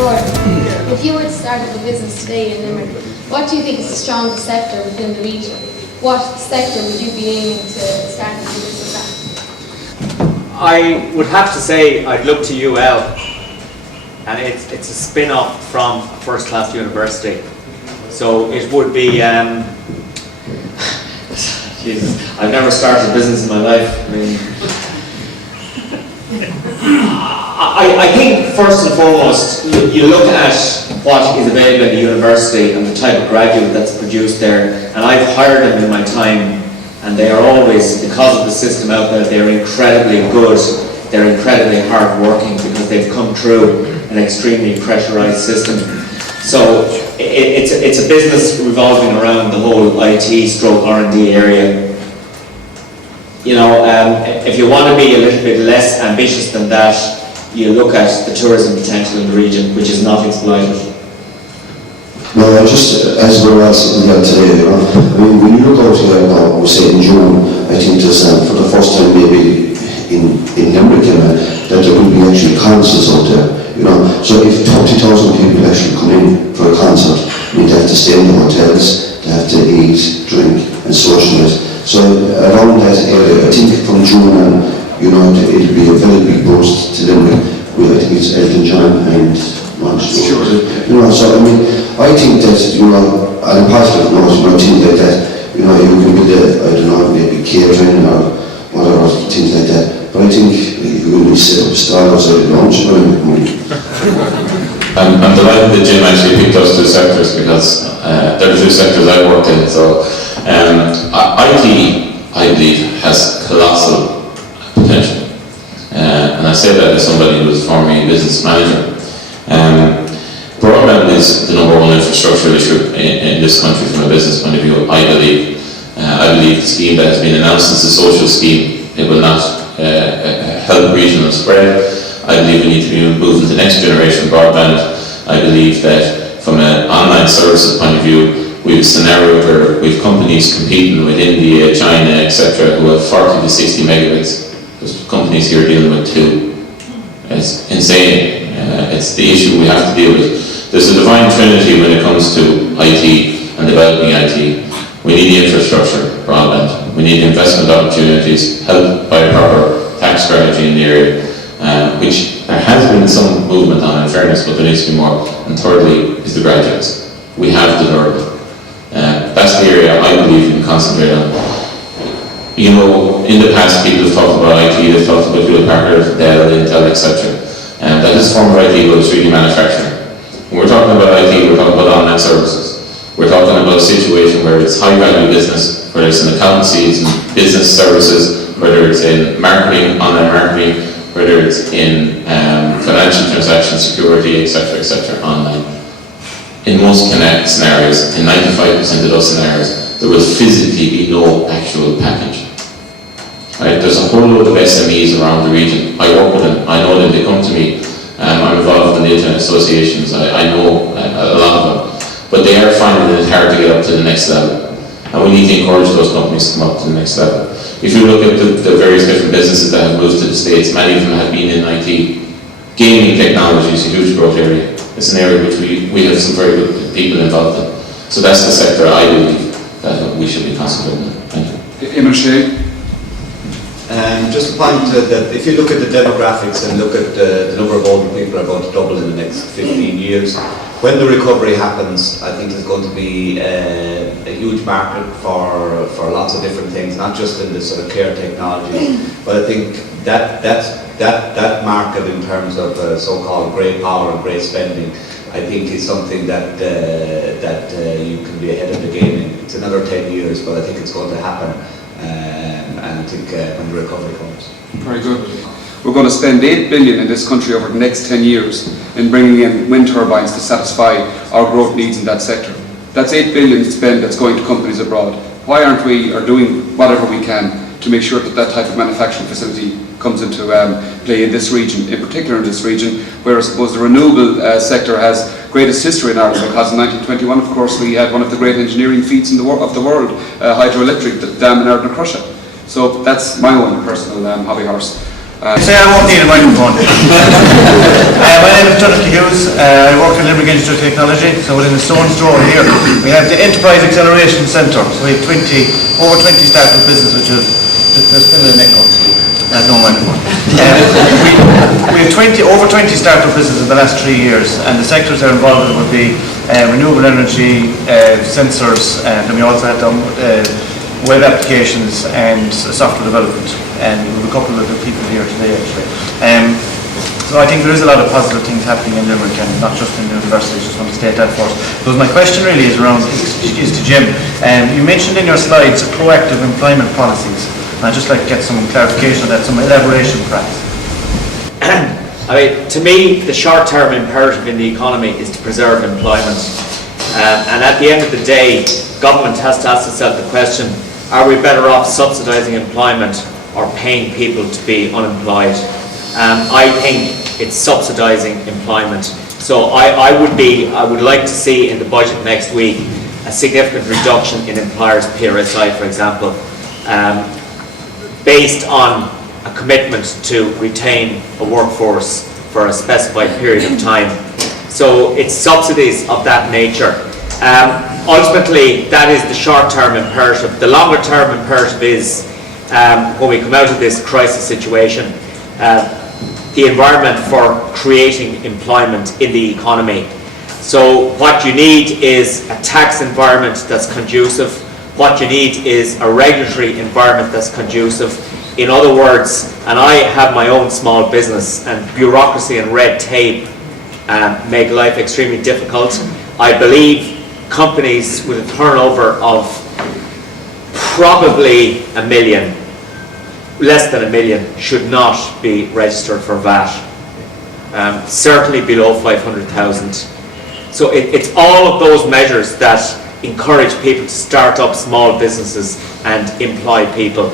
Gordon, if you were to start up a business today in Limerick, what do you think is the strongest sector within the region? What sector would you be aiming to start a business at? I would have to say I'd look to UL, and it's a spin-off from First Class University. So it would be, Jesus, I've never started a business in my life. I think first and foremost, you look at what is available in the university and the type of graduate that's produced there, and I've hired them in my time, and they are always, because of the system out there, they're incredibly good, they're incredibly hard working because they've come through an extremely pressurized system. So it's a business revolving around the whole IT/R&D area. You know, if you want to be a little bit less ambitious than that, you look at the tourism potential in the region, which is not exploited. No, just as we're all sitting here today, you know, I mean, when you look out here now, we say in June, I think there's for the first time maybe in Limerick, you know, that there will be actually concerts out there, you know. So if 30,000 people actually come in for a concert, I mean, they have to stay in the hotels, they have to eat, drink and socialise. So around that area, I think from June on, you know, it'll be a very big boost to Limerick. I think it's Elton John and Sure. you know, so I mean, I think that, you know, on a positive note, you know, things like that, you know, you can build I don't know, maybe catering or whatever, things like that. But I think if you really set up a stall outside the lunch, you're going to make money. I'm delighted that Jim actually picked those two sectors because they're the two sectors I worked in. So IT, I believe, has colossal potential. And I say that as somebody who was formerly a business manager. Broadband is the number one infrastructural issue in this country from a business point of view, I believe. I believe the scheme that has been announced is a social scheme. It will not help regional spread. I believe we need to be moving to the next generation broadband. I believe that from an online services point of view, we have a scenario where we have companies competing with India, China, etc., who have 40 to 60 megabits. There's companies here dealing with 2. It's insane. It's the issue we have to deal with. There's a divine trinity when it comes to IT and developing IT. We need the infrastructure, broadband. We need investment opportunities, helped by a proper tax strategy in the area, which there has been some movement on, in fairness, but there needs to be more. And thirdly is the graduates. We have the learning. That's the area I believe we can concentrate on. You know, in the past, people have talked about IT, they've talked about Hewlett Packard, Dell, Intel, etc. And that is former IT, but it's really manufacturing. When we're talking about IT, we're talking about online services. We're talking about a situation where it's high value business, whether it's in accountancy, it's in business services, whether it's in marketing, online marketing, whether it's in financial transaction security, etc., online. In most scenarios, in 95% of those scenarios, there will physically be no actual package. Right? There's a whole load of SMEs around the region. I work with them. I know them. They come to me. I'm involved in the internet associations. I know a lot of them. But they are finding it hard to get up to the next level. And we need to encourage those companies to come up to the next level. If you look at the various different businesses that have moved to the States, many of them have been in IT. Gaming technology is a huge growth area. It's an area which we have some very good people involved in. So that's the sector I believe that we should be concentrating on. Thank you. Just a point that if you look at the demographics and look at the number of older people are going to double in the next 15 years, when the recovery happens, I think there's going to be a huge market for lots of different things, not just in the sort of care technology, but I think that market in terms of so-called grey power and grey spending, I think is something that you can be ahead of the game in. It's another 10 years, but I think it's going to happen. And I think when the recovery comes. Very good. We're going to spend $8 billion in this country over the next 10 years in bringing in wind turbines to satisfy our growth needs in that sector. That's $8 billion to spend that's going to companies abroad. Why aren't we doing whatever we can to make sure that that type of manufacturing facility comes into play in this region, in particular in this region, where I suppose the renewable sector has greatest history in Ireland, because in 1921, of course, we had one of the great engineering feats of the world, hydroelectric dam in Ardnacrusha. So that's my own personal hobby horse. Say I won't need a microphone. My name is Jonathan Hughes. I work in Limerick Industrial Technology. So within the stone's throw here, we have the Enterprise Acceleration Centre. So we have over 20 startup businesses, which is there's still an echo. There's no microphone. We have over 20 startup businesses in the last 3 years, and the sectors they're involved in would be renewable energy, sensors, and then we also have web applications and software development, and we have a couple of the people here today actually. So I think there is a lot of positive things happening in Limerick, and not just in the university. I just want to state that first. Because my question really is to Jim. You mentioned in your slides proactive employment policies, and I'd just like to get some clarification on that, some elaboration perhaps. I mean, to me, the short-term imperative in the economy is to preserve employment. And at the end of the day, government has to ask itself the question, are we better off subsidising employment or paying people to be unemployed? I think it's subsidising employment. So I would like to see in the budget next week a significant reduction in employers' PRSI, for example, based on a commitment to retain a workforce for a specified period of time. So it's subsidies of that nature. Ultimately, that is the short-term imperative. The longer-term imperative is, when we come out of this crisis situation, the environment for creating employment in the economy. So what you need is a tax environment that's conducive. What you need is a regulatory environment that's conducive. In other words, and I have my own small business, and bureaucracy and red tape make life extremely difficult. I believe companies with a turnover of probably $1 million, less than $1 million, should not be registered for VAT. Certainly below 500,000. So it's all of those measures that encourage people to start up small businesses and employ people.